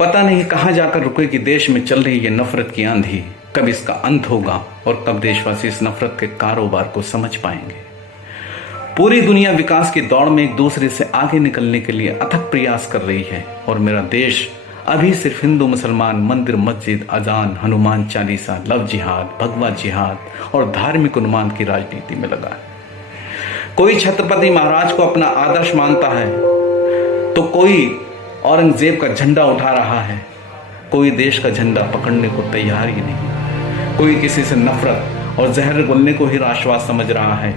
पता नहीं कहां जाकर रुकेगी देश में चल रही ये नफरत की आंधी। कब इसका अंत होगा और कब देशवासी इस नफरत के कारोबार को समझ पाएंगे। पूरी दुनिया विकास की दौड़ में एक दूसरे से आगे निकलने के लिए अथक प्रयास कर रही है और मेरा देश अभी सिर्फ हिंदू मुसलमान, मंदिर मस्जिद, अजान, हनुमान चालीसा, लव जिहाद, भगवा जिहाद और धार्मिक उन्माद की राजनीति में लगा है। कोई छत्रपति महाराज को अपना आदर्श मानता है तो कोई औरंगजेब का झंडा उठा रहा है। कोई देश का झंडा पकड़ने को तैयार ही नहीं। कोई किसी से नफरत और जहर घुलने को ही राष्ट्रवाद समझ रहा है,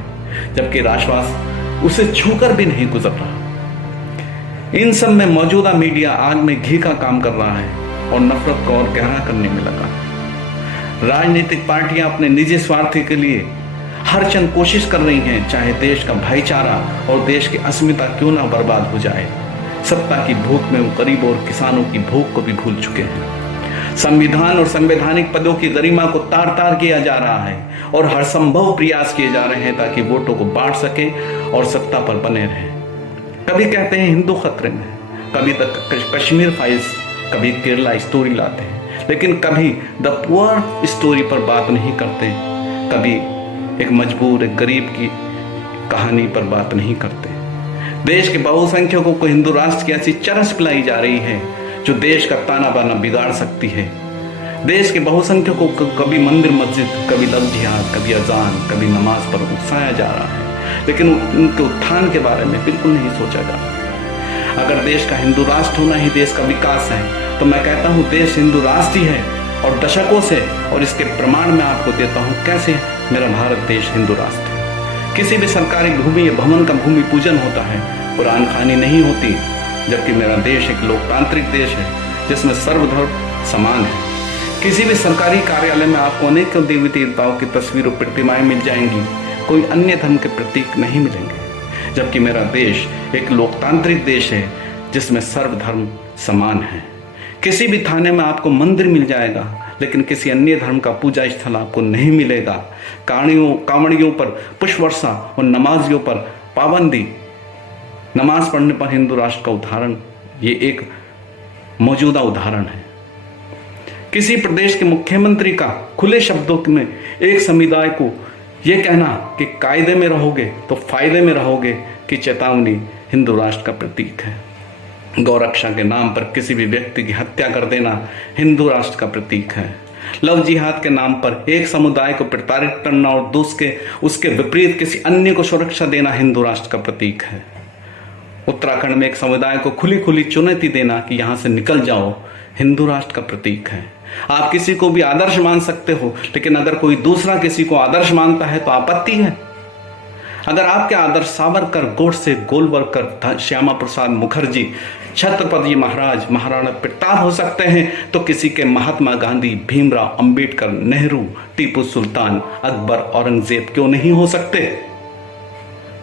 जबकि राष्ट्रवाद उसे छूकर भी नहीं गुजर रहा। इन सब में मौजूदा मीडिया आग में घी का काम कर रहा है और नफरत को और गहरा करने में लगा है। राजनीतिक पार्टियां अपने निजी स्वार्थ के लिए हर चंद कोशिश कर रही हैं, चाहे देश का भाईचारा और देश की अस्मिता क्यों ना बर्बाद हो जाए। सत्ता की भूख में वो गरीब और किसानों की भूख को भी भूल चुके हैं। संविधान और संवैधानिक पदों की गरिमा को तार तार किया जा रहा है और हर संभव प्रयास किए जा रहे हैं ताकि वोटों को बांट सके और सत्ता पर बने रहे। कभी कहते हैं हिंदू खतरे में, कभी तक कश्मीर फाइल्स, कभी केरला स्टोरी लाते हैं, लेकिन कभी द पुअर स्टोरी पर बात नहीं करते। कभी एक मजबूर, एक गरीब की कहानी पर बात नहीं करते। देश के बहुसंख्यकों को हिंदू राष्ट्र की ऐसी चरस पिलाई जा रही है जो देश का ताना बाना बिगाड़ सकती है। देश के बहुसंख्यकों को कभी मंदिर मस्जिद, कभी लव जिहाद, कभी अजान, कभी नमाज पर उकसाया जा रहा है, लेकिन उनके उत्थान के बारे में बिल्कुल नहीं सोचा जा रहा। अगर देश का हिंदू राष्ट्र होना ही देश का विकास है तो मैं कहता हूँ देश हिंदू राष्ट्र ही है और दशकों से, और इसके प्रमाण मैं आपको देता हूँ कैसे मेरा भारत देश हिंदू राष्ट्र है। किसी भी सरकारी भूमि या भवन का भूमि पूजन होता है, कुरान खानी नहीं होती, जबकि मेरा देश एक लोकतांत्रिक देश है जिसमें सर्वधर्म समान है। किसी भी सरकारी कार्यालय में आपको अनेक देवी देवताओं की तस्वीरों, प्रतिमाएं मिल जाएंगी, कोई अन्य धर्म के प्रतीक नहीं मिलेंगे, जबकि मेरा देश एक लोकतांत्रिक देश है जिसमें सर्वधर्म समान है। किसी भी थाने में आपको मंदिर मिल जाएगा, लेकिन किसी अन्य धर्म का पूजा स्थल आपको नहीं मिलेगा। कावड़ियों पर पुष्प वर्षा और नमाजियों पर पाबंदी। नमाज पढ़ने पर हिंदू राष्ट्र का उदाहरण ये एक मौजूदा उदाहरण है। किसी प्रदेश के मुख्यमंत्री का खुले शब्दों में एक समुदाय को यह कहना कि कायदे में रहोगे तो फायदे में रहोगे की चेतावनी हिंदू राष्ट्र का प्रतीक है। गौरक्षा के नाम पर किसी भी व्यक्ति की हत्या कर देना हिंदू राष्ट्र का प्रतीक है। लव जिहाद के नाम पर एक समुदाय को प्रताड़ित करना और उसके विपरीत किसी अन्य को सुरक्षा देना हिंदू राष्ट्र का प्रतीक है। उत्तराखंड में एक समुदाय को खुली खुली चुनौती देना कि यहां से निकल जाओ हिंदू राष्ट्र का प्रतीक है। आप किसी को भी आदर्श मान सकते हो, लेकिन अगर कोई दूसरा किसी को आदर्श मानता है तो आपत्ति है। अगर आपके आदर्श सावरकर, गोडसे, गोलवलकर, श्यामा प्रसाद मुखर्जी, छत्रपति महाराज, महाराणा प्रताप हो सकते हैं तो किसी के महात्मा गांधी, भीमराव अंबेडकर, नेहरू, टीपू सुल्तान, अकबर, औरंगजेब क्यों नहीं हो सकते।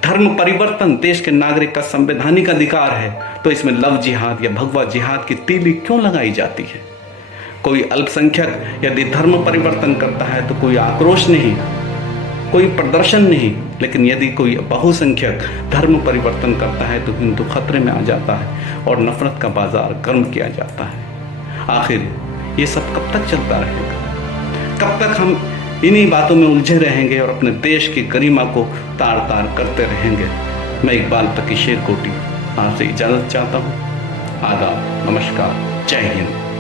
धर्म परिवर्तन देश के नागरिक का संवैधानिक अधिकार है, तो इसमें लव जिहाद या भगवा जिहाद की तीली क्यों लगाई जाती है। कोई अल्पसंख्यक यदि धर्म परिवर्तन करता है तो कोई आक्रोश नहीं, कोई प्रदर्शन नहीं, लेकिन यदि कोई बहुसंख्यक धर्म परिवर्तन करता है तो हिंदू खतरे में आ जाता है और नफरत का बाजार गर्म किया जाता है। आखिर ये सब कब तक चलता रहेगा? कब तक हम इन्हीं बातों में उलझे रहेंगे और अपने देश की गरिमा को तार तार करते रहेंगे? मैं इकबाल तकी शेरकोटी आपसे इजाजत चाहता हूँ। आदाब, नमस्कार, जय हिंद।